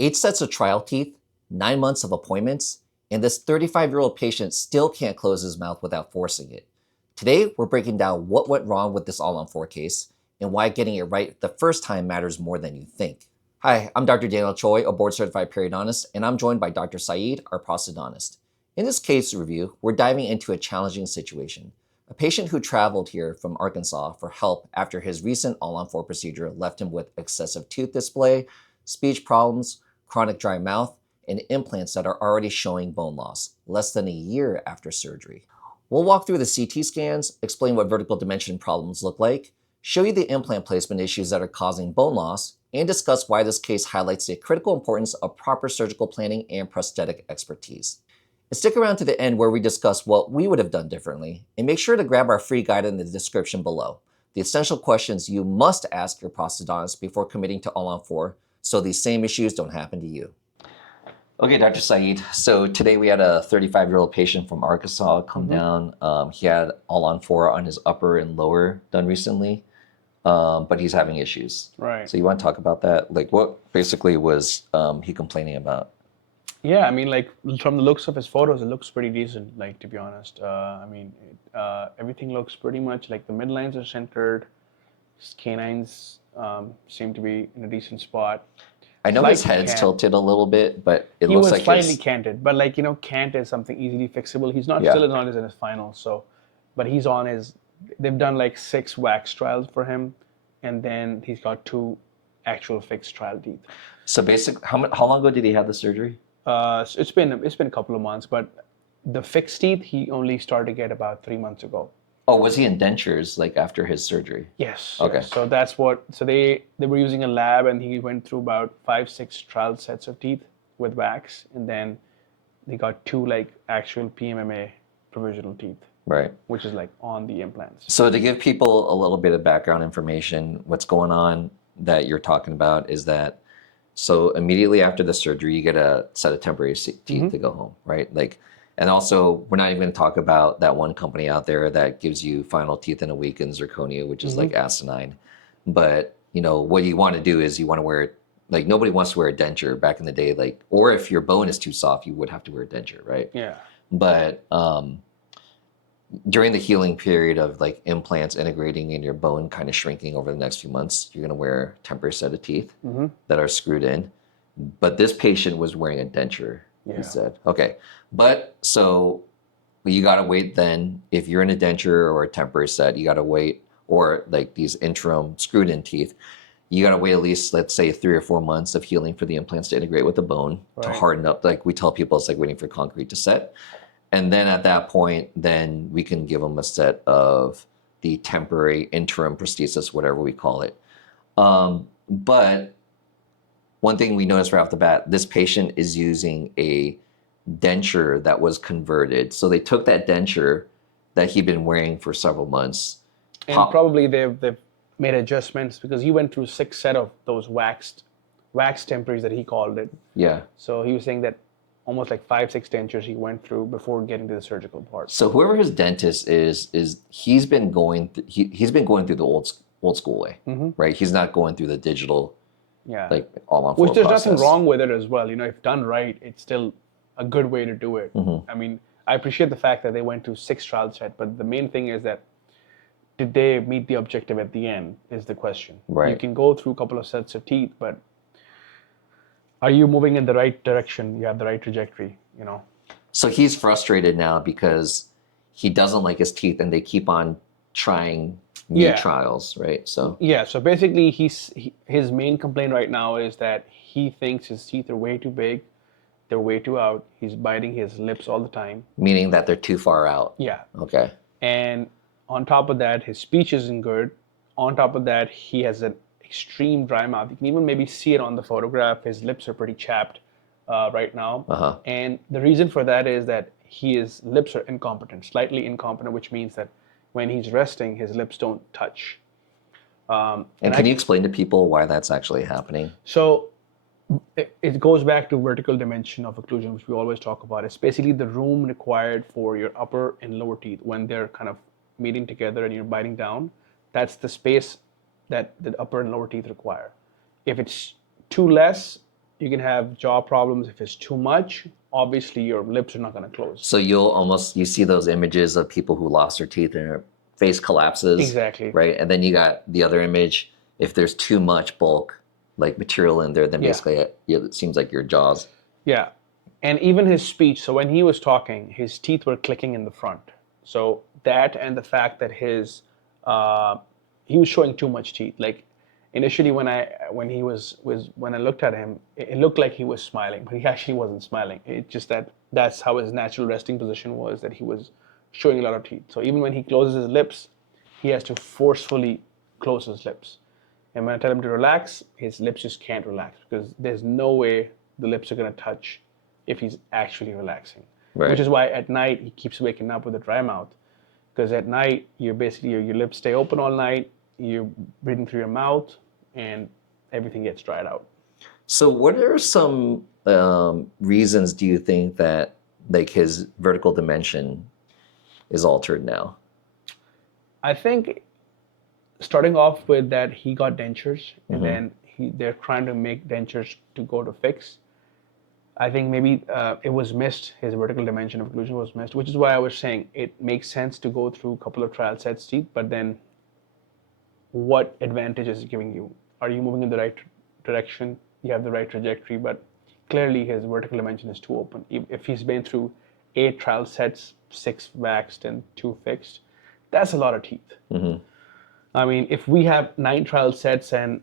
8 sets of trial teeth, 9 months of appointments, and this 35-year-old patient still can't close his mouth without forcing it. Today, we're breaking down what went wrong with this All-On-4 case and why getting it right the first time matters more than you think. Hi, I'm Dr. Daniel Choi, a board-certified periodontist, and I'm joined by Dr. Syed, our prosthodontist. In this case review, we're diving into a challenging situation. A patient who traveled here from Arkansas for help after his recent All-On-4 procedure left him with excessive tooth display, speech problems, chronic dry mouth, and implants that are already showing bone loss, less than a year after surgery. We'll walk through the CT scans, explain what vertical dimension problems look like, show you the implant placement issues that are causing bone loss, and discuss why this case highlights the critical importance of proper surgical planning and prosthetic expertise. And stick around to the end where we discuss what we would have done differently, and make sure to grab our free guide in the description below. The essential questions you must ask your prosthodontist before committing to All-On-4 so these same issues don't happen to you. Okay, Dr. Syed. So today we had a 35-year-old patient from Arkansas come down. He had All-On-4 on his upper and lower done recently, but he's having issues. Right. So you want to talk about that? Like, what basically was he complaining about? Yeah, I mean, like, from the looks of his photos, it looks pretty decent, like, to be honest. Everything looks pretty much like the midlines are centered. His canines seem to be in a decent spot. I know his head's tilted a little bit, but it looks like he was slightly canted. But, like, cant is something easily fixable. He's not still not in his finals, so, but he's on his. They've done like 6 wax trials for him, and then he's got 2 actual fixed trial teeth. So basically, how long ago did he have the surgery? It's been a couple of months, but the fixed teeth he only started to get about 3 months ago. Oh, was he in dentures like after his surgery? Yes. Okay. Yes. So that's what. So they were using a lab, and he went through about 5-6 trial sets of teeth with wax, and then they got 2 like actual PMMA provisional teeth. Right. Which is like on the implants. So to give people a little bit of background information, what's going on that you're talking about is that so immediately after the surgery, you get a set of temporary teeth to go home, right? Like. And also, we're not even going to talk about that one company out there that gives you final teeth in a week in zirconia, which is like asinine. But, what you want to do is you want to wear, like, nobody wants to wear a denture back in the day, like, or if your bone is too soft, you would have to wear a denture, right? Yeah. But during the healing period of, like, implants integrating and your bone kind of shrinking over the next few months, you're going to wear a temporary set of teeth that are screwed in. But this patient was wearing a denture. Yeah. He said, okay, but so you got to wait then. If you're in a denture or a temporary set, you got to wait, or like these interim screwed in teeth, you got to wait at least, let's say, 3 or 4 months of healing for the implants to integrate with the bone, to harden up. Like we tell people, it's like waiting for concrete to set. And then at that point, then we can give them a set of the temporary interim prosthesis, whatever we call it. But one thing we noticed right off the bat, this patient is using a denture that was converted. So they took that denture that he'd been wearing for several months. And probably they've made adjustments because he went through 6 set of those wax temporaries that he called it. Yeah. So he was saying that almost like 5-6 dentures he went through before getting to the surgical part. So whoever his dentist is he's been going he's been going through the old school way, right? He's not going through the digital. Yeah. Like All-On-4 Which there's process. nothing wrong with it as well. If done right, it's still a good way to do it. I mean, I appreciate the fact that they went to 6 trial sets, but the main thing is that did they meet the objective at the end is the question. Right. You can go through a couple of sets of teeth, but are you moving in the right direction? You have the right trajectory, So he's frustrated now because he doesn't like his teeth and they keep on trying new trials, right? So so basically his main complaint right now is that he thinks his teeth are way too big, they're way too out. He's biting his lips all the time. Meaning that they're too far out. Yeah. Okay. And on top of that, his speech isn't good. On top of that, he has an extreme dry mouth. You can even maybe see it on the photograph. His lips are pretty chapped right now. And the reason for that is that his lips are incompetent, slightly incompetent, which means that when he's resting, his lips don't touch. And can you explain to people why that's actually happening? So it goes back to vertical dimension of occlusion, which we always talk about. It's basically the room required for your upper and lower teeth when they're kind of meeting together and you're biting down. That's the space that the upper and lower teeth require. If it's too less, You can have jaw problems if it's too much. Obviously, your lips are not going to close. So you see those images of people who lost their teeth and their face collapses. Exactly. Right? And then you got the other image. If there's too much bulk, like material in there, then basically it seems like your jaws. Yeah. And even his speech, so when he was talking, his teeth were clicking in the front. So that and the fact that he was showing too much teeth. Like initially when I looked at him, it looked like he was smiling, but he actually wasn't smiling. It just that's how his natural resting position was, that he was showing a lot of teeth. So even when he closes his lips, he has to forcefully close his lips. And when I tell him to relax, his lips just can't relax because there's no way the lips are going to touch if he's actually relaxing. Right. Which is why at night he keeps waking up with a dry mouth, because at night you're basically your lips stay open all night, you're breathing through your mouth, and everything gets dried out. So what are some reasons do you think that like his vertical dimension is altered now? I think starting off with that he got dentures, and then they're trying to make dentures to go to fix. I think maybe it was missed, his vertical dimension of occlusion was missed, which is why I was saying it makes sense to go through a couple of trial sets teeth, but then what advantage is it giving you? Are you moving in the right direction? You have the right trajectory, but clearly his vertical dimension is too open. If he's been through 8 trial sets, 6 waxed and 2 fixed, that's a lot of teeth. I mean, if we have 9 trial sets and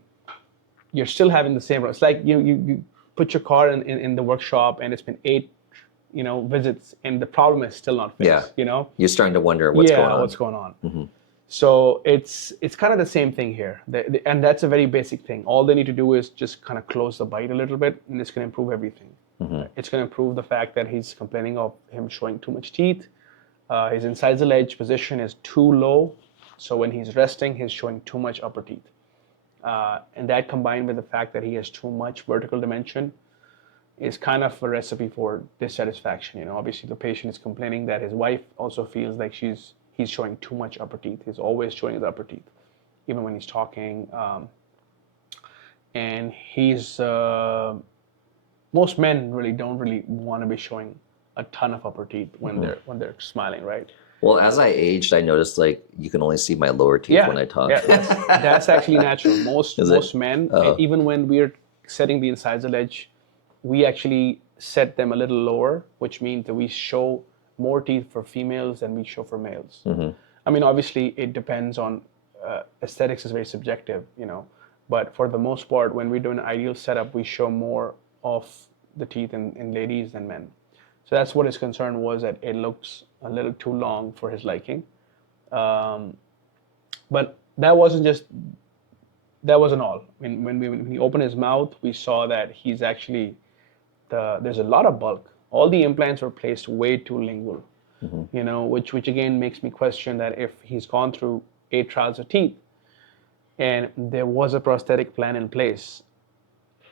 you're still having the same, it's like you put your car in the workshop and it's been 8 visits and the problem is still not fixed. You're starting to wonder what's going on. So it's kind of the same thing here, and that's a very basic thing. All they need to do is just kind of close the bite a little bit, and it's going to improve everything. It's going to improve the fact that he's complaining of him showing too much teeth. His incisal edge position is too low, so when he's resting, he's showing too much upper teeth. And that combined with the fact that he has too much vertical dimension is kind of a recipe for dissatisfaction. Obviously the patient is complaining that his wife also feels like he's showing too much upper teeth. He's always showing his upper teeth, even when he's talking. And most men really don't want to be showing a ton of upper teeth when they're smiling, right? Well, as I aged, I noticed like you can only see my lower teeth when I talk. Yeah, that's actually natural. Most men, even when we're setting the incisal edge, we actually set them a little lower, which means that we show more teeth for females than we show for males. I mean, obviously, it depends on aesthetics is very subjective, but for the most part, when we do an ideal setup, we show more of the teeth in ladies than men. So that's what his concern was, that it looks a little too long for his liking. But that wasn't all. When he opened his mouth, we saw that he's actually, there's a lot of bulk. All the implants were placed way too lingual, which again makes me question that if he's gone through 8 trials of teeth and there was a prosthetic plan in place,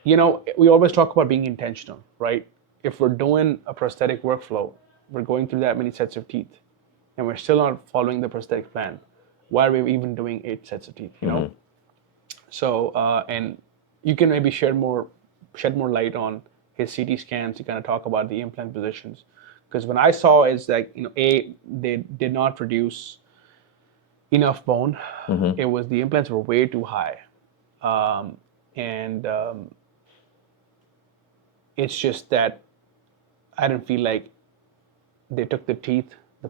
we always talk about being intentional, right? If we're doing a prosthetic workflow, we're going through that many sets of teeth, and we're still not following the prosthetic plan, why are we even doing 8 sets of teeth, So, and you can maybe shed more light on his CT scans to kind of talk about the implant positions. Because when I saw is that, they did not produce enough bone. It was, the implants were way too high. It's just that I didn't feel like they took the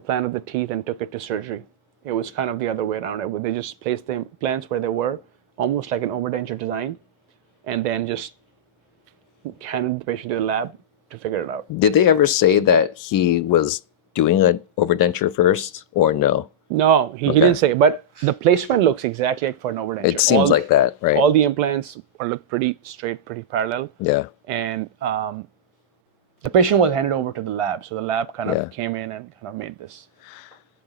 plan of the teeth and took it to surgery. It was kind of the other way around. They just placed the implants where they were, almost like an overdenture design, and then just handed the patient to the lab to figure it out. Did they ever say that he was doing an overdenture first, or no? No, he didn't say, but the placement looks exactly like for an overdenture. It seems like that, right? All the implants look pretty straight, pretty parallel. Yeah. And the patient was handed over to the lab, so the lab kind of came in and kind of made this.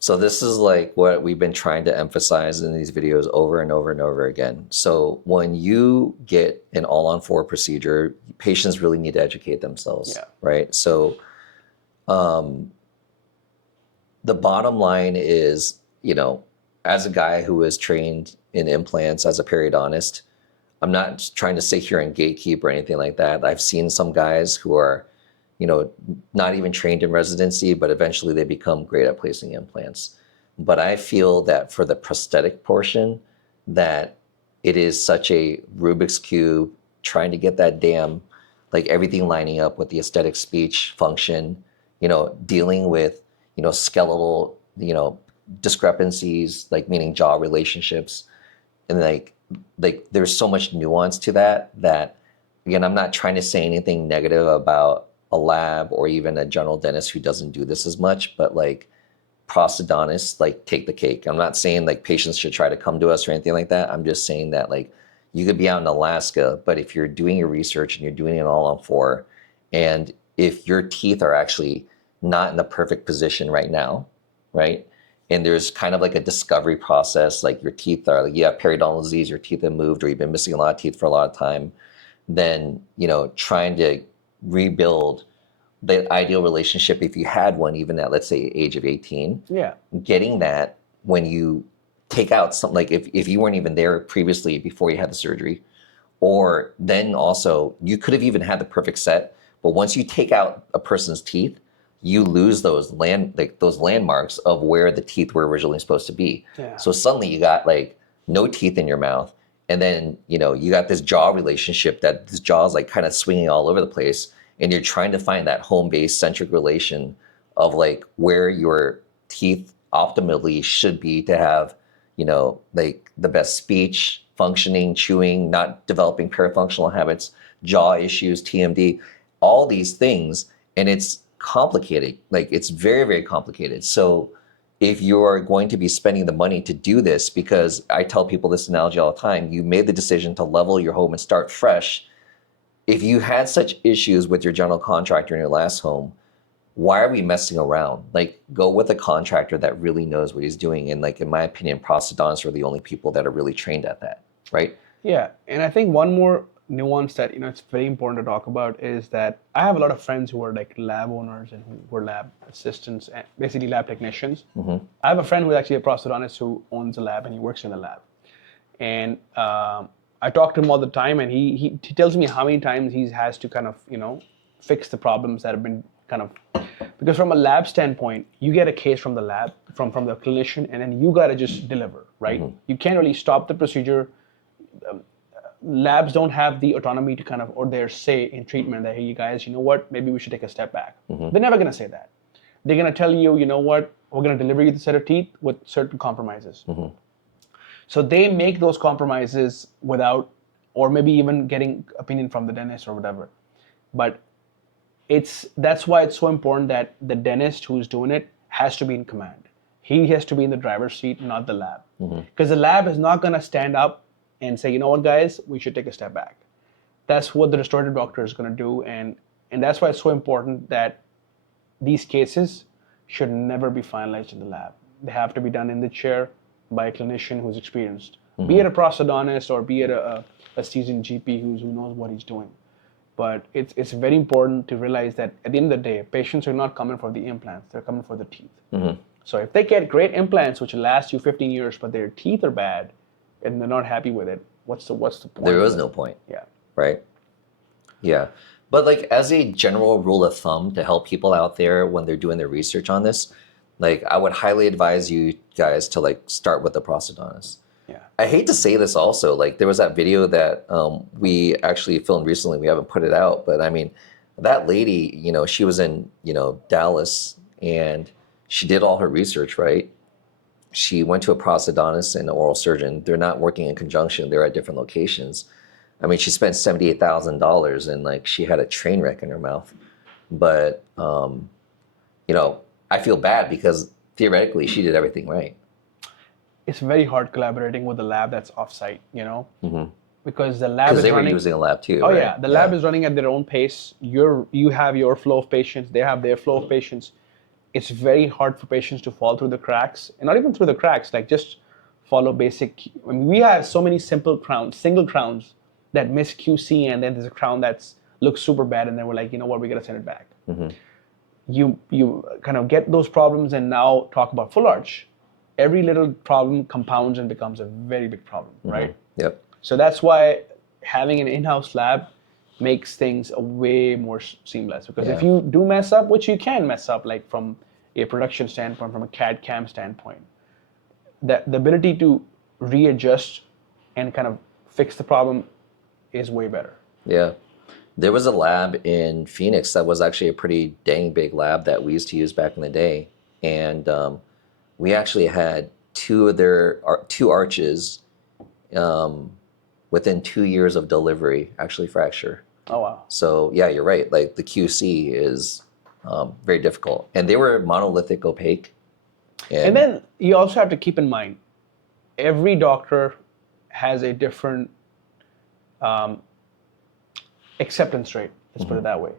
So this is like what we've been trying to emphasize in these videos over and over and over again. So when you get an all-on-4 procedure, patients really need to educate themselves, right? So the bottom line is, as a guy who is trained in implants as a periodontist, I'm not trying to sit here and gatekeep or anything like that. I've seen some guys who are, not even trained in residency, but eventually they become great at placing implants. But I feel that for the prosthetic portion, that it is such a Rubik's Cube trying to get that damn, like everything lining up with the aesthetic speech function, dealing with, skeletal, discrepancies, like meaning jaw relationships. And like there's so much nuance to that, again, I'm not trying to say anything negative about a lab or even a general dentist who doesn't do this as much, but like prosthodontists like take the cake. I'm not saying like patients should try to come to us or anything like that. I'm just saying that like you could be out in Alaska, but if you're doing your research and you're doing it all-on-4, and if your teeth are actually not in the perfect position right now, right? And there's kind of like a discovery process, like your teeth are, like you have periodontal disease, your teeth have moved, or you've been missing a lot of teeth for a lot of time, then, trying to rebuild the ideal relationship, if you had one, even at, let's say, age of 18, getting that when you take out something, like if you weren't even there previously before you had the surgery, or then also you could have even had the perfect set, but once you take out a person's teeth, you lose those landmarks of where the teeth were originally supposed to be. Yeah. So suddenly you got like no teeth in your mouth, and then you got this jaw relationship that this jaw is like kind of swinging all over the place, and you're trying to find that home base centric relation of like where your teeth optimally should be to have like the best speech, functioning, chewing, not developing parafunctional habits, jaw issues, TMD, all these things, and it's complicated. Like it's very, very complicated. So if you're going to be spending the money to do this, because I tell people this analogy all the time, you made the decision to level your home and start fresh. If you had such issues with your general contractor in your last home, why are we messing around? Like, go with a contractor that really knows what he's doing. And like, in my opinion, prosthodontists are the only people that are really trained at that, right? Yeah, and I think one more nuance that it's very important to talk about is that I have a lot of friends who are like lab owners and who are lab assistants and basically lab technicians. Mm-hmm. I have a friend who's actually a prosthodontist who owns a lab and he works in a lab. And I talk to him all the time, and he tells me how many times he has to kind of fix the problems that have been kind of, because from a lab standpoint, you get a case from the lab, from the clinician, and then you got to just deliver, right? Mm-hmm. You can't really stop the procedure. Labs don't have the autonomy to kind of, or their say in treatment that, hey, you guys, you know what, maybe we should take a step back. Mm-hmm. They're never going to say that. They're going to tell you, you know what, we're going to deliver you the set of teeth with certain compromises. Mm-hmm. So they make those compromises without, or maybe even getting opinion from the dentist or whatever. But that's why it's so important that the dentist who's doing it has to be in command. He has to be in the driver's seat, not the lab. Because the lab is not going to stand up and say, you know what, guys, we should take a step back. That's what the restorative doctor is going to do. And that's why it's so important that these cases should never be finalized in the lab. They have to be done in the chair by a clinician who's experienced, be it a prosthodontist or be it a seasoned GP who knows what he's doing. But it's very important to realize that at the end of the day, patients are not coming for the implants, they're coming for the teeth. Mm-hmm. So if they get great implants, which last you 15 years, but their teeth are bad and they're not happy with it, what's the point? There is no point. Yeah. Right? Yeah. But like as a general rule of thumb to help people out there when they're doing their research on this, like I would highly advise you guys to like start with the prosthodontist. Yeah. I hate to say this also, like there was that video that we actually filmed recently. We haven't put it out, but I mean, that lady, she was in, Dallas, and she did all her research, right? She went to a prosthodontist and an oral surgeon. They're not working in conjunction. They're at different locations. I mean, she spent $78,000 and like she had a train wreck in her mouth. But, I feel bad because theoretically she did everything right. It's very hard collaborating with the lab that's offsite, because the lab is they running. Were using a lab too. Oh right? yeah, the lab is running at their own pace. You have your flow of patients. They have their flow of patients. It's very hard for patients to fall through the cracks, and not even through the cracks. Like just follow basic. I mean, we have so many single crowns that miss QC, and then there's a crown that's looks super bad, and then we're like, you know what, we gotta send it back. Mm-hmm. You kind of get those problems, and now talk about full arch. Every little problem compounds and becomes a very big problem, right? Yep. So that's why having an in-house lab makes things way more seamless, because if Yeah. you do mess up, which you can mess up, like from a production standpoint, from a CAD CAM standpoint, that the ability to readjust and kind of fix the problem is way better. Yeah. There was a lab in Phoenix that was actually a pretty dang big lab that we used to use back in the day. And we actually had two arches within 2 years of delivery actually fracture. Oh, wow. So yeah, you're right. Like the QC is very difficult. And they were monolithic opaque. And then you also have to keep in mind, every doctor has a different acceptance rate. Let's put it that way.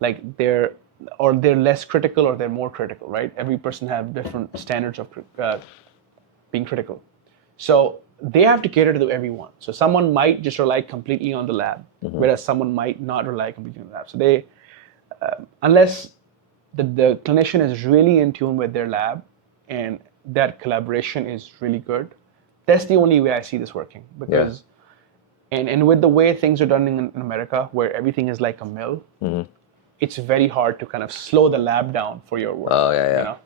Like they're less critical or they're more critical, right? Every person have different standards of being critical. So they have to cater to everyone. So someone might just rely completely on the lab, whereas someone might not rely completely on the lab. So they, unless the clinician is really in tune with their lab and that collaboration is really good, that's the only way I see this working. Because, and with the way things are done in America, where everything is like a mill, it's very hard to kind of slow the lab down for your work. Oh, yeah, yeah. You know?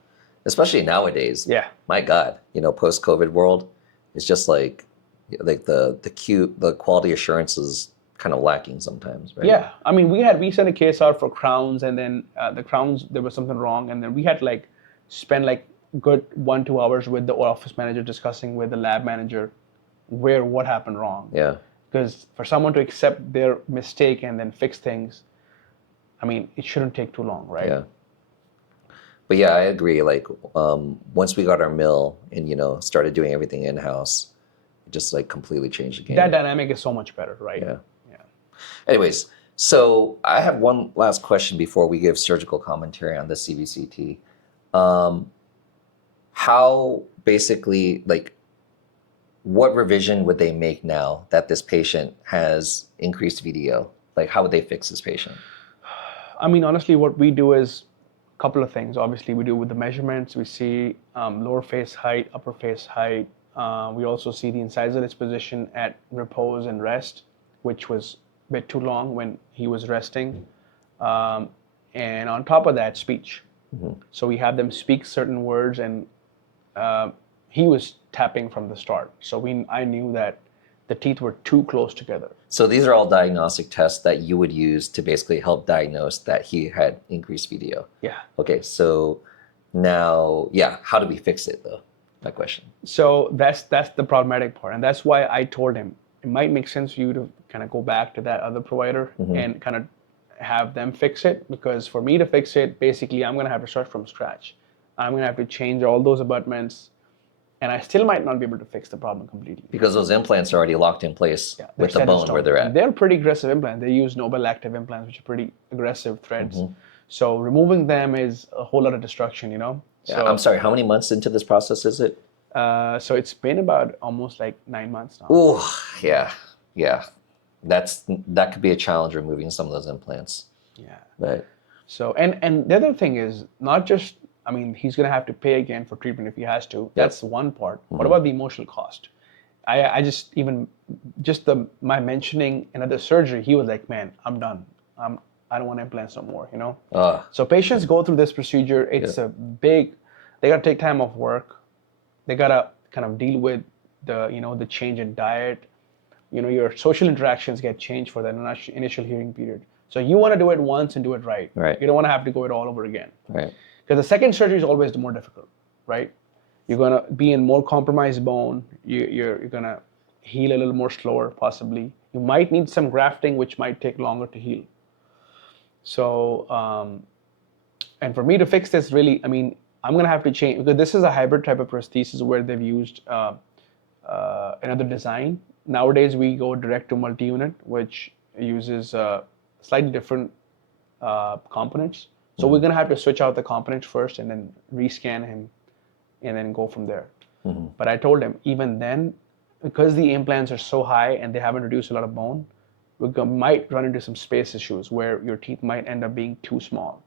Especially nowadays. Yeah. My God, post-COVID world, it's just like the quality assurance is kind of lacking sometimes, right? Yeah, I mean, we sent a case out for crowns, and then the crowns, there was something wrong, and then we had to spend good 1-2 hours with the office manager discussing with the lab manager what happened wrong. Yeah. Because for someone to accept their mistake and then fix things, I mean, it shouldn't take too long, right? Yeah. But yeah, I agree. Once we got our mill and started doing everything in house, it just completely changed the game. That dynamic is so much better, right? Yeah. Anyways, so I have one last question before we give surgical commentary on the CVCT. How basically, what revision would they make now that this patient has increased VDO? How would they fix this patient? I mean, honestly, what we do is a couple of things. Obviously, we do with the measurements. We see lower face height, upper face height. We also see the incisor position at repose and rest, which was a bit too long when he was resting. And on top of that, speech. So we have them speak certain words, and he was tapping from the start. So I knew that the teeth were too close together. So these are all diagnostic tests that you would use to basically help diagnose that he had increased VDO. Yeah. Okay, so now, how do we fix it though? My question. So that's the problematic part, and that's why I told him it might make sense for you to kind of go back to that other provider and kind of have them fix it, because for me to fix it, basically I'm going to have to start from scratch. I'm going to have to change all those abutments, and I still might not be able to fix the problem completely. Because those implants are already locked in place with the bone where they're at. They're pretty aggressive implants. They use Nobel active implants, which are pretty aggressive threads. So removing them is a whole lot of destruction, Yeah, So, I'm sorry, how many months into this process is it? So it's been about almost 9 months now. Oh, yeah. That could be a challenge, removing some of those implants. Yeah. But so and the other thing is not just, I mean, he's going to have to pay again for treatment if he has to. Yep. That's one part. What about the emotional cost? I just my mentioning another surgery, he was like, man, I'm done. I don't want implants no more, So patients go through this procedure. It's they got to take time off work. They got to kind of deal with the change in diet. Your social interactions get changed for that initial hearing period. So you want to do it once and do it right. Right. You don't want to have to go it all over again. Right. Because the second surgery is always the more difficult, right? You're going to be in more compromised bone. You're going to heal a little more slower, possibly. You might need some grafting, which might take longer to heal. So, and for me to fix this, really, I mean, I'm going to have to change, because this is a hybrid type of prosthesis where they've used another design. Nowadays, we go direct to multi-unit, which uses slightly different components. So we're going to have to switch out the components first and then rescan him and then go from there. But I told him, even then, because the implants are so high and they haven't reduced a lot of bone, we might run into some space issues where your teeth might end up being too small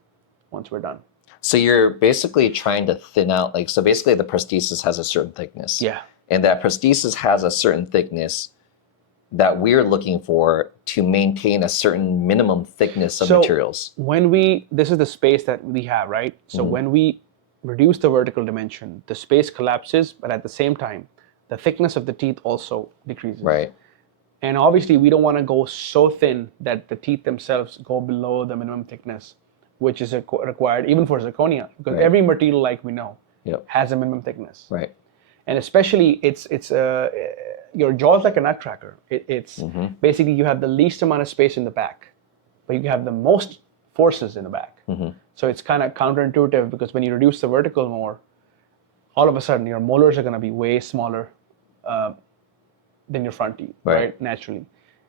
once we're done. So you're basically trying to thin out, so basically the prosthesis has a certain thickness. Yeah. And that prosthesis has a certain thickness that we're looking for to maintain a certain minimum thickness of materials? This is the space that we have, right? So when we reduce the vertical dimension, the space collapses, but at the same time, the thickness of the teeth also decreases. Right. And obviously, we don't want to go so thin that the teeth themselves go below the minimum thickness, which is required even for zirconia, because every material, like we know, has a minimum thickness. Right. And especially, your jaw is like a nutcracker. It's basically you have the least amount of space in the back, but you have the most forces in the back. So it's kind of counterintuitive, because when you reduce the vertical more, all of a sudden your molars are going to be way smaller than your front teeth, right? Naturally.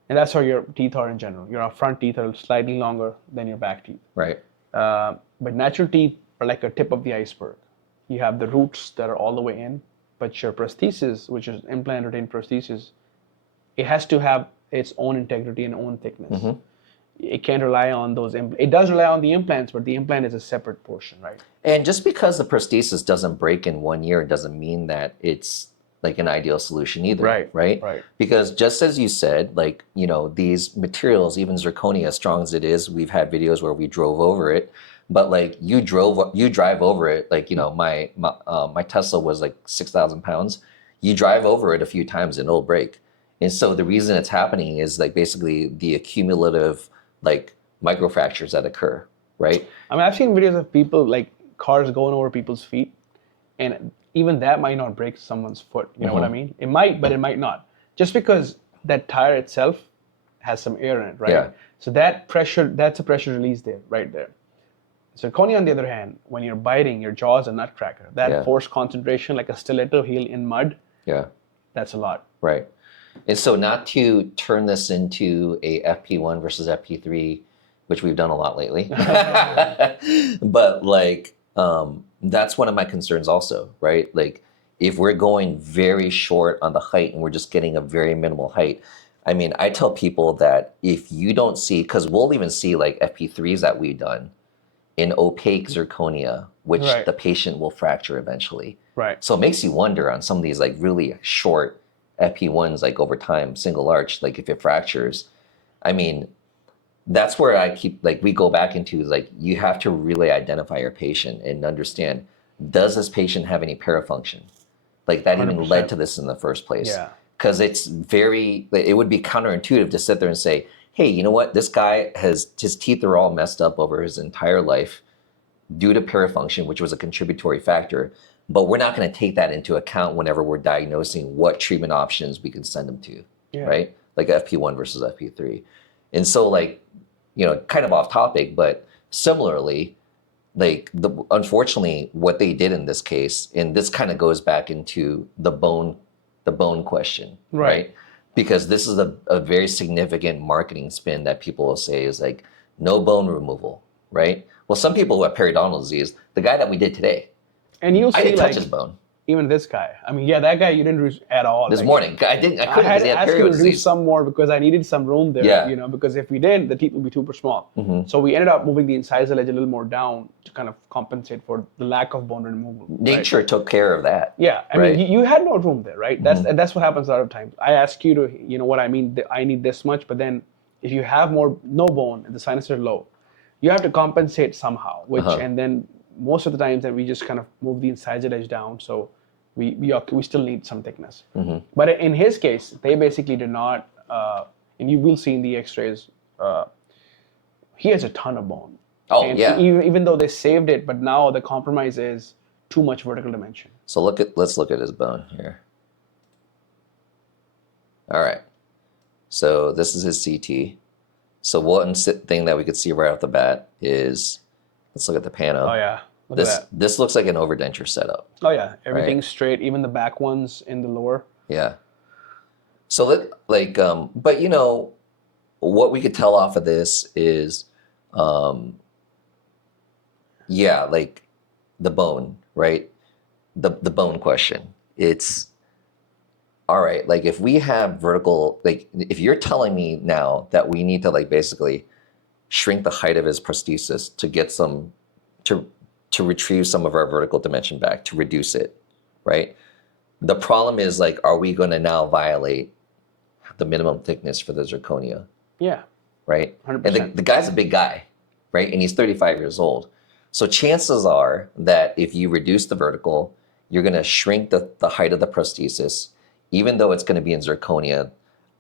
And that's how your teeth are in general. Your front teeth are slightly longer than your back teeth. Right. But natural teeth are like a tip of the iceberg. You have the roots that are all the way in, but your prosthesis, which is implant retained prosthesis, it has to have its own integrity and own thickness. It can't rely on those. It does rely on the implants, but the implant is a separate portion, right? And just because the prosthesis doesn't break in 1 year doesn't mean that it's like an ideal solution either, right? Because just as you said, like, you know, these materials, even zirconia, as strong as it is, we've had videos where we drove over it, but like you drive over it, like, you know, my Tesla was like 6,000 pounds. You drive over it a few times and it'll break. And so the reason it's happening is like basically the accumulative like microfractures that occur, right? I mean, I've seen videos of people, like cars going over people's feet, and even that might not break someone's foot. You know what I mean? It might, but it might not. Just because that tire itself has some air in it, right? Yeah. So that pressure, that's a pressure release there, right there. Zirconia, on the other hand, when you're biting, your jaw is a nutcracker. That force concentration, like a stiletto heel in mud, that's a lot. Right. And so not to turn this into a FP1 versus FP3, which we've done a lot lately, but like, that's one of my concerns also, right? Like if we're going very short on the height and we're just getting a very minimal height, I mean, I tell people that if you don't see, because we'll even see like FP3s that we've done in opaque zirconia, which the patient will fracture eventually. Right. So it makes you wonder on some of these like really short FP1s, like over time, single arch, like if it fractures, I mean, that's where I keep, like, we go back into is like, you have to really identify your patient and understand, does this patient have any parafunction? Like that 100%. Even led to this in the first place. Yeah. Because it would be counterintuitive to sit there and say, hey, you know what? This guy his teeth are all messed up over his entire life due to parafunction, which was a contributory factor. But we're not going to take that into account whenever we're diagnosing what treatment options we can send them to, right? Like FP1 versus FP3. And so like, you know, kind of off topic, but similarly, like unfortunately what they did in this case, and this kind of goes back into the bone question, right? Because this is a very significant marketing spin that people will say is like, no bone removal, right? Well, some people who have periodontal disease, the guy that we did today, and you'll see, I didn't like, touch his bone. Even this guy. I mean, that guy you didn't reduce at all. This morning, I couldn't had because he had asked you to periodontal reduce disease. some more because I needed some room there, you know, because if we didn't, the teeth would be super small. So we ended up moving the incisal edge a little more down to kind of compensate for the lack of bone removal. Nature took care of that. Yeah, I mean, you had no room there, right? That's what happens a lot of times. I ask you to, you know what I mean, I need this much, but then if you have no bone and the sinuses are low, you have to compensate somehow, which, and then most of the times that we just kind of move the incisal edge down, so we still need some thickness. But in his case, they basically did not, and you will see in the x-rays, he has a ton of bone. Oh, and yeah. Even though they saved it, but now the compromise is too much vertical dimension. So let's look at his bone here. All right. So this is his CT. So one thing that we could see right off the bat is, let's look at the pano. Oh yeah. Look at that. This looks like an overdenture setup. Oh yeah, everything's straight, even the back ones in the lower. Yeah. So but you know, what we could tell off of this is, like the bone, right? The bone question. It's all right. Like if we have vertical, like if you're telling me now that we need to like basically shrink the height of his prosthesis to get some to retrieve some of our vertical dimension back, to reduce it, right? The problem is like, are we going to now violate the minimum thickness for the zirconia. Yeah. Right? 100%. And the guy's a big guy, right? And he's 35 years old. So chances are that if you reduce the vertical, you're going to shrink the height of the prosthesis. Even though it's going to be in zirconia,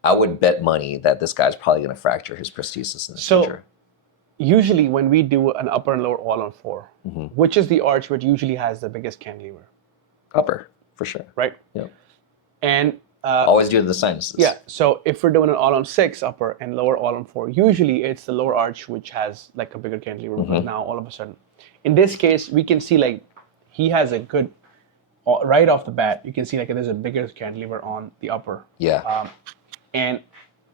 I would bet money that this guy's probably going to fracture his prosthesis in the future. Usually when we do an upper and lower all-on-4, which is the arch which usually has the biggest cantilever? Upper, for sure. Right? Yep. And always due to the sinuses. Yeah. So if we're doing an all-on-6 upper and lower all-on-4, usually it's the lower arch which has like a bigger cantilever. But now all of a sudden, in this case, we can see like he has a good, right off the bat, you can see like there's a bigger cantilever on the upper. Yeah. And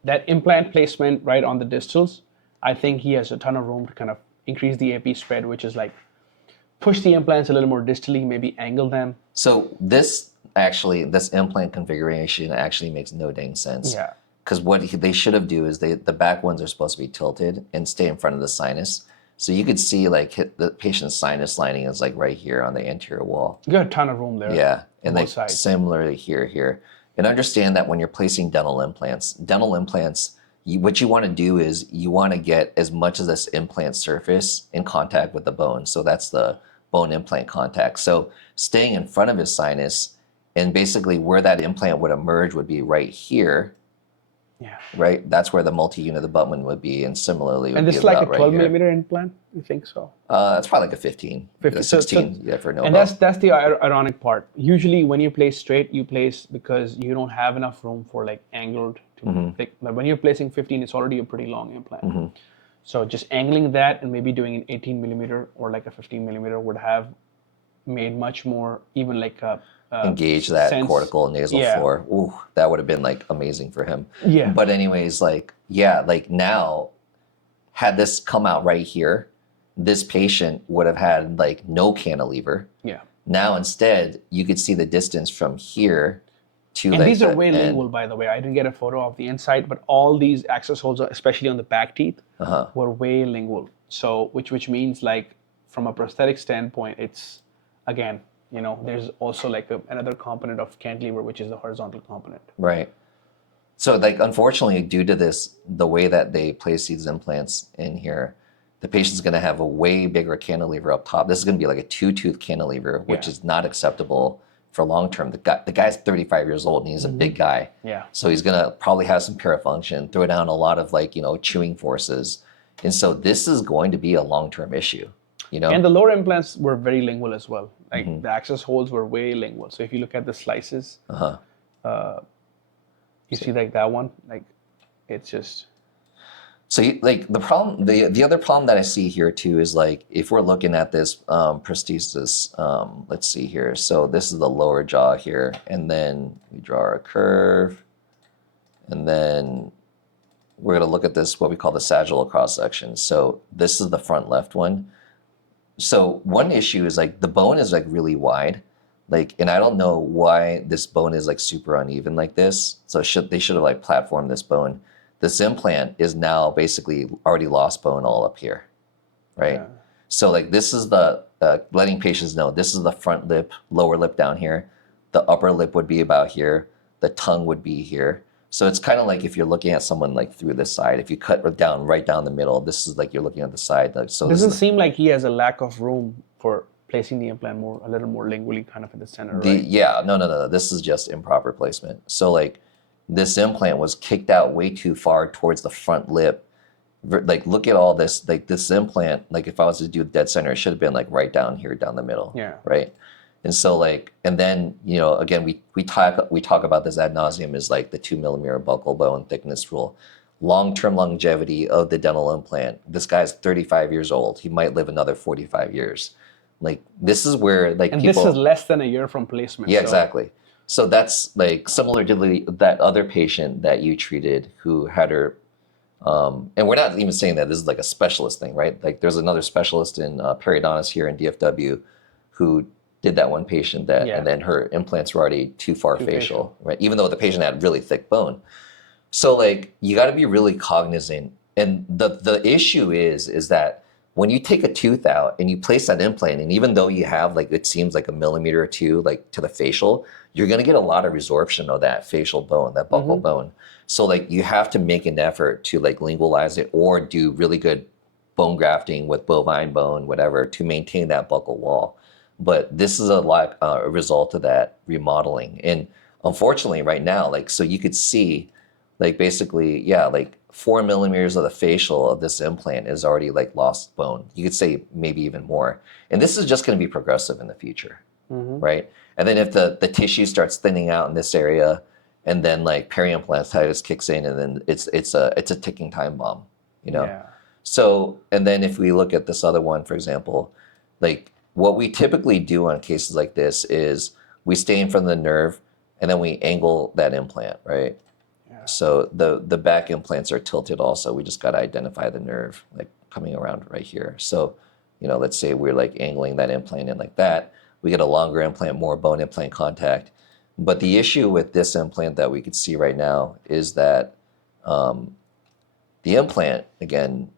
that implant placement right on the distals, I think he has a ton of room to kind of increase the AP spread, which is like push the implants a little more distally, maybe angle them. So this implant configuration actually makes no dang sense. Yeah. Because what they should have do is the back ones are supposed to be tilted and stay in front of the sinus. So you could see like the patient's sinus lining is like right here on the anterior wall. You got a ton of room there. Yeah. And like similarly here. And understand that when you're placing dental implants, what you want to do is you want to get as much of this implant surface in contact with the bone. So that's the bone implant contact. So staying in front of his sinus, and basically where that implant would emerge would be right here. Yeah. Right? That's where the multi-unit abutment would be, and similarly would and this be is like a about 12 right millimeter implant? You think so? It's probably like a 15. 16, for no. And that's the ironic part. Usually when you place straight, you place because you don't have enough room for like angled to thick. But when you're placing 15, it's already a pretty long implant. So just angling that and maybe doing an 18 millimeter or like a 15 millimeter would have made much more, even like a engage that cortical and nasal floor. Ooh, that would have been like amazing for him. Yeah. But anyways, like now, had this come out right here, this patient would have had like no cantilever. Yeah. Now instead, you could see the distance from here to and these are way lingual, by the way. I didn't get a photo of the inside, but all these access holes, especially on the back teeth, were way lingual. So which means like from a prosthetic standpoint, it's again, there's also like another component of cantilever, which is the horizontal component. Right. So like, unfortunately, due to this, the way that they place these implants in here, the patient's going to have a way bigger cantilever up top. This is going to be like a 2-tooth cantilever, which is not acceptable for long term. The guy's 35 years old and he's a big guy. Yeah. So he's going to probably have some parafunction, throw down a lot of like, chewing forces. And so this is going to be a long-term issue. And the lower implants were very lingual as well. Like the access holes were way lingual. So if you look at the slices, you see like that one, like it's just. So the other problem that I see here too is like, if we're looking at this prosthesis, let's see here. So this is the lower jaw here, and then we draw our curve, and then we're going to look at this, what we call the sagittal cross section. So this is the front left one. So one issue is like the bone is like really wide, like, and I don't know why this bone is like super uneven like this. So they should have like platformed this bone. This implant is now basically already lost bone all up here, right? Yeah. So like this is the letting patients know this is the front lip, lower lip down here. The upper lip would be about here. The tongue would be here. So it's kind of like if you're looking at someone like through this side, if you cut right down the middle, this is like you're looking at the side. Like, so doesn't seem like he has a lack of room for placing the implant a little more lingually kind of in the center, right? Yeah, no. This is just improper placement. So like this implant was kicked out way too far towards the front lip. Like look at all this, like this implant, like if I was to do dead center, it should have been like right down here, down the middle. Yeah. Right. And so like, and then, again, we talk about this ad nauseum is like the 2 millimeter buccal bone thickness rule. Long-term longevity of the dental implant. This guy's 35 years old. He might live another 45 years. Like this is where like and this is less than a year from placement. Yeah, so. Exactly. So that's like similar to that other patient that you treated who had her, and we're not even saying that this is like a specialist thing, right? Like there's another specialist in Periodontist here in DFW who did that one patient and then her implants were already too far facial, right? Even though the patient had really thick bone. So like you got to be really cognizant. And the issue is that when you take a tooth out and you place that implant, and even though you have like, it seems like a millimeter or two, like to the facial, you're going to get a lot of resorption of that facial bone, that buccal bone. So like you have to make an effort to like lingualize it or do really good bone grafting with bovine bone, whatever, to maintain that buccal wall. But this is a result of that remodeling. And unfortunately right now, like, so you could see like basically, yeah, like 4 millimeters of the facial of this implant is already like lost bone. You could say maybe even more. And this is just going to be progressive in the future, right? And then if the tissue starts thinning out in this area, and then like periimplantitis kicks in, and then it's a ticking time bomb, you know? Yeah. So, and then if we look at this other one, for example, like what we typically do on cases like this is we stay in front of the nerve and then we angle that implant, right? Yeah. So the back implants are tilted also. We just got to identify the nerve like coming around right here. So, you know, let's say we're like angling that implant in like that. We get a longer implant, more bone implant contact. But the issue with this implant that we could see right now is that the implant, again,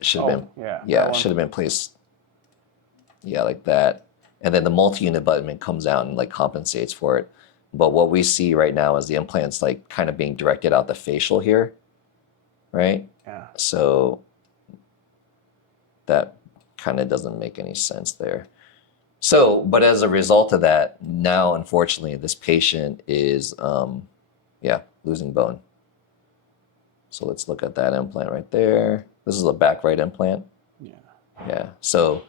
should have been should have been placed like that, and then the multi-unit abutment comes out and like compensates for it. But what we see right now is the implant's like kind of being directed out the facial here, right? Yeah. So that kind of doesn't make any sense there. So, but as a result of that, now unfortunately this patient is losing bone. So let's look at that implant right there. This is a back right implant. Yeah. Yeah. So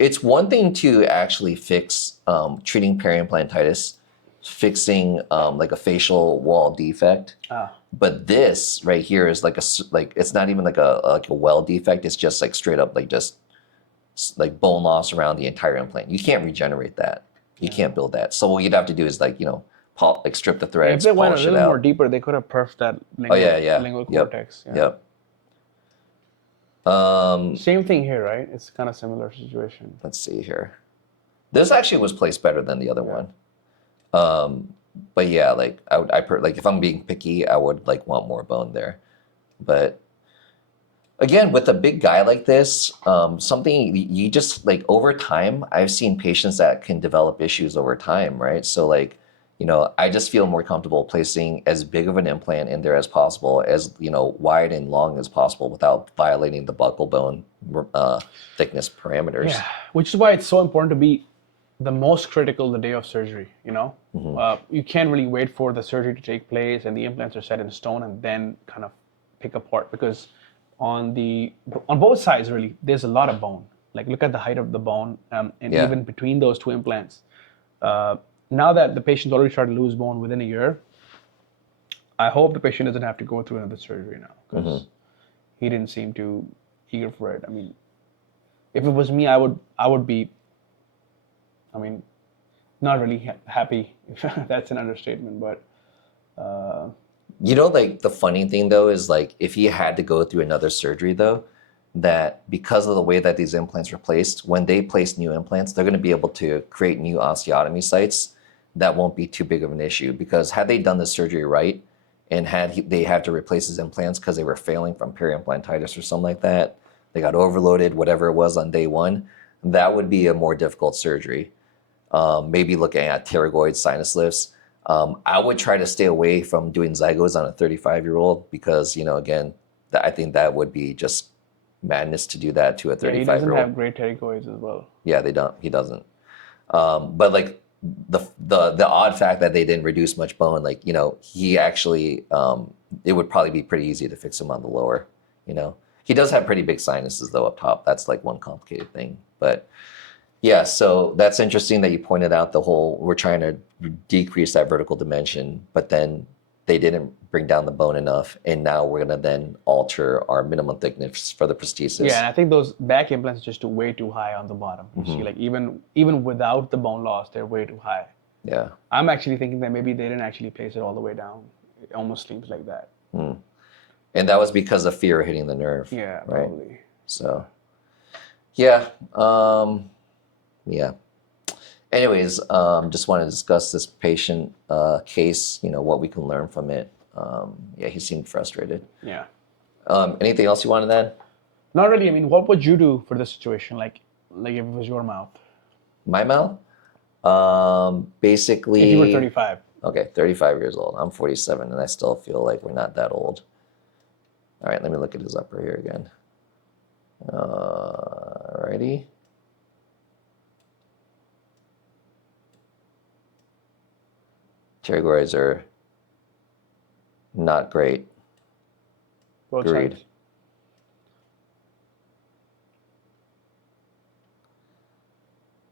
it's one thing to actually fix treating periimplantitis, fixing like a facial wall defect. But this right here is like it's not even like a well defect. It's just like straight up like just like bone loss around the entire implant. You can't regenerate that. You can't build that. So what you'd have to do is like, you know, like strip the threads, if they went a polish it little out. more deeper, they could have perfed that lingual cortex. Yep. Same thing here, right? It's kind of similar situation. Let's see here. This actually was placed better than the other one. But yeah, like like if I'm being picky, I would like want more bone there. But again, with a big guy like this, something you just like over time, I've seen patients that can develop issues over time, right? So like, you know, I just feel more comfortable placing as big of an implant in there as possible, as, you know, wide and long as possible without violating the buccal bone thickness parameters. Yeah, which is why it's so important to be the most critical the day of surgery, you know? You can't really wait for the surgery to take place and the implants are set in stone and then kind of pick apart, because on both sides really, there's a lot of bone. Like look at the height of the bone and even between those two implants. Now that the patient's already started to lose bone within a year, I hope the patient doesn't have to go through another surgery now, because he didn't seem too eager for it. I mean, if it was me, I would be, I mean, not really happy, if that's an understatement, but... You know, like the funny thing though is like if he had to go through another surgery though, that because of the way that these implants are placed, when they place new implants, they're going to be able to create new osteotomy sites that won't be too big of an issue. Because had they done the surgery right and they had to replace his implants because they were failing from periimplantitis or something like that, they got overloaded, whatever it was on day one, that would be a more difficult surgery. Maybe looking at pterygoid sinus lifts. I would try to stay away from doing zygotes on a 35-year-old because, you know, again, I think that would be just madness to do that to a 35-year-old. He doesn't have great pterygoids as well. Yeah, he doesn't. But like the odd fact that they didn't reduce much bone, like, you know, he actually, it would probably be pretty easy to fix him on the lower, you know. He does have pretty big sinuses though up top. That's like one complicated thing. But yeah, so that's interesting that you pointed out we're trying to decrease that vertical dimension, but then they didn't bring down the bone enough, and now we're gonna then alter our minimum thickness for the prosthesis. Yeah, and I think those back implants are just way too high on the bottom. You see, like even without the bone loss, they're way too high. Yeah. I'm actually thinking that maybe they didn't actually place it all the way down. It almost seems like that. And that was because of fear hitting the nerve. Yeah, right? Probably. So, yeah. Yeah. Anyways, just want to discuss this patient case, you know, what we can learn from it. Yeah, he seemed frustrated. Yeah. Anything else you wanted then? Not really. I mean, what would you do for this situation? Like if it was your mouth. My mouth? Basically. If you were 35. Okay, 35 years old. I'm 47, and I still feel like we're not that old. All right, let me look at his upper here again. Alrighty. Pterygoids are not great. Both Agreed. sides.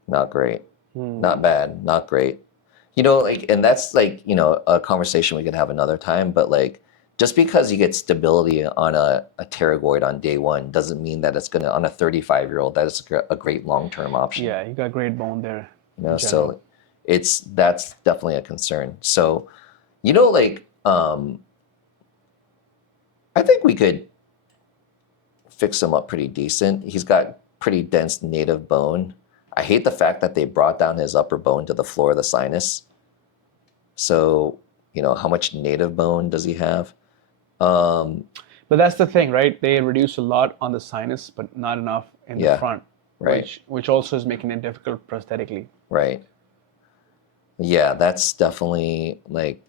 Not great. Not bad. Not great. You know, like, and that's like, you know, a conversation we could have another time, but like, just because you get stability on a pterygoid on day one doesn't mean that it's going to, on a 35-year-old, that is a great long-term option. Yeah, you got great bone there. You know, so that's definitely a concern. So, you know, like, I think we could fix him up pretty decent. He's got pretty dense native bone. I hate the fact that they brought down his upper bone to the floor of the sinus. So, you know, how much native bone does he have? But that's the thing, right? They reduce a lot on the sinus, but not enough in the front, right. which also is making it difficult prosthetically. Right. Yeah, that's definitely like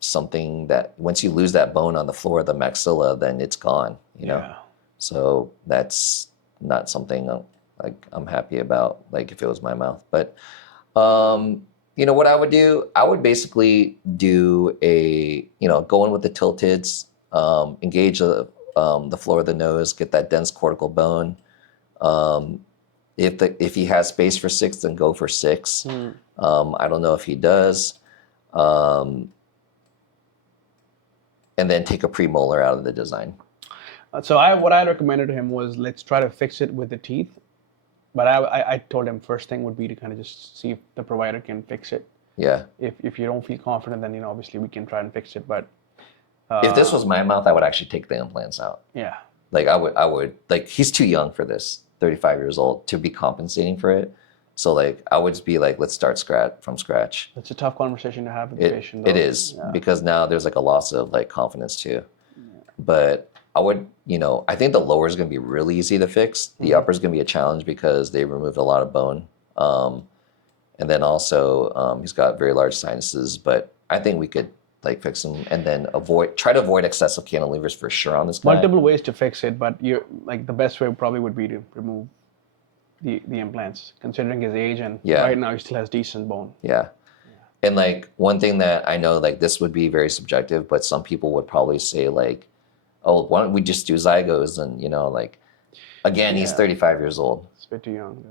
something that once you lose that bone on the floor of the maxilla, then it's gone, you know? Yeah. So that's not something like I'm happy about, like if it was my mouth. But you know what I would do? I would basically do go in with the tilteds, engage the floor of the nose, get that dense cortical bone. If he has space for 6, then go for 6. I don't know if he does. And then take a premolar out of the design. So what I recommended to him was, let's try to fix it with the teeth. But I told him first thing would be to kind of just see if the provider can fix it. Yeah. If you don't feel confident, then obviously we can try and fix it. But if this was my mouth, I would actually take the implants out. Yeah. Like I would like, he's too young for this, 35 years old, to be compensating for it. So like I would just be like, let's start from scratch. It's a tough conversation to have with the patient, though. It is, because now there's like a loss of like confidence too. But I would, I think the lower is going to be really easy to fix. The upper is going to be a challenge because they removed a lot of bone. And then also he's got very large sinuses, but I think we could like fix him and then try to avoid excessive cantilevers for sure on this guy. Multiple ways to fix it, but the best way probably would be to remove the implants, considering his age, and right now he still has decent bone. Yeah. And like one thing that I know, like this would be very subjective, but some people would probably say like, oh, why don't we just do zygos? And like, again, he's 35 years old. It's a bit too young.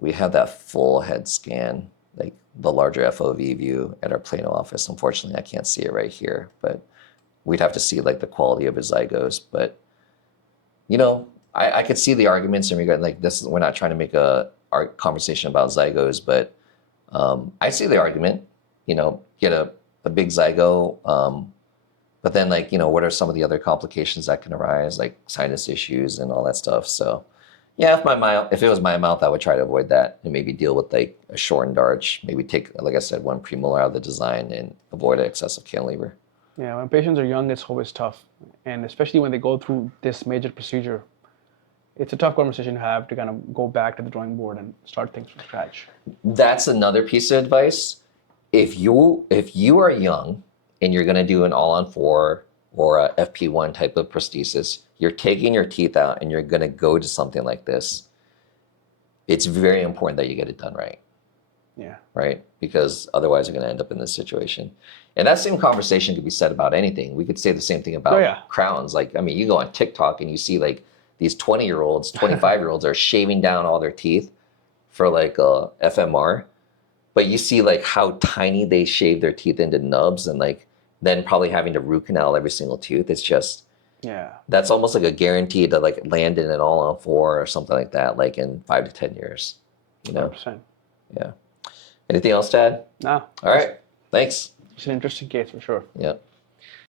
We have that full head scan, like the larger FOV view at our Plano office. Unfortunately, I can't see it right here, but we'd have to see like the quality of his zygos. But I could see the arguments in regard, like this. We're not trying to make a conversation about zygos, but I see the argument. Get a big zygo. But then, like, what are some of the other complications that can arise, like sinus issues and all that stuff? So, yeah, if it was my mouth, I would try to avoid that and maybe deal with like a shortened arch. Maybe take, like I said, one premolar out of the design and avoid an excessive cantilever. Yeah, when patients are young, it's always tough, and especially when they go through this major procedure, it's a tough conversation to have to kind of go back to the drawing board and start things from scratch. That's another piece of advice. If you are young and you're going to do an all-on-4 or a FP1 type of prosthesis, you're taking your teeth out and you're going to go to something like this, it's very important that you get it done right. Yeah. Right? Because otherwise you're going to end up in this situation. And that same conversation could be said about anything. We could say the same thing about crowns. Like, I mean, you go on TikTok and you see like these 20-year-olds, 25-year-olds are shaving down all their teeth for like a FMR. But you see like how tiny they shave their teeth into nubs and like then probably having to root canal every single tooth. It's just, that's almost like a guarantee to like land in an all-on-4 or something like that, like in 5 to 10 years, 100%. Yeah. Anything else, Tad? No. All right. Thanks. It's an interesting case for sure. Yeah.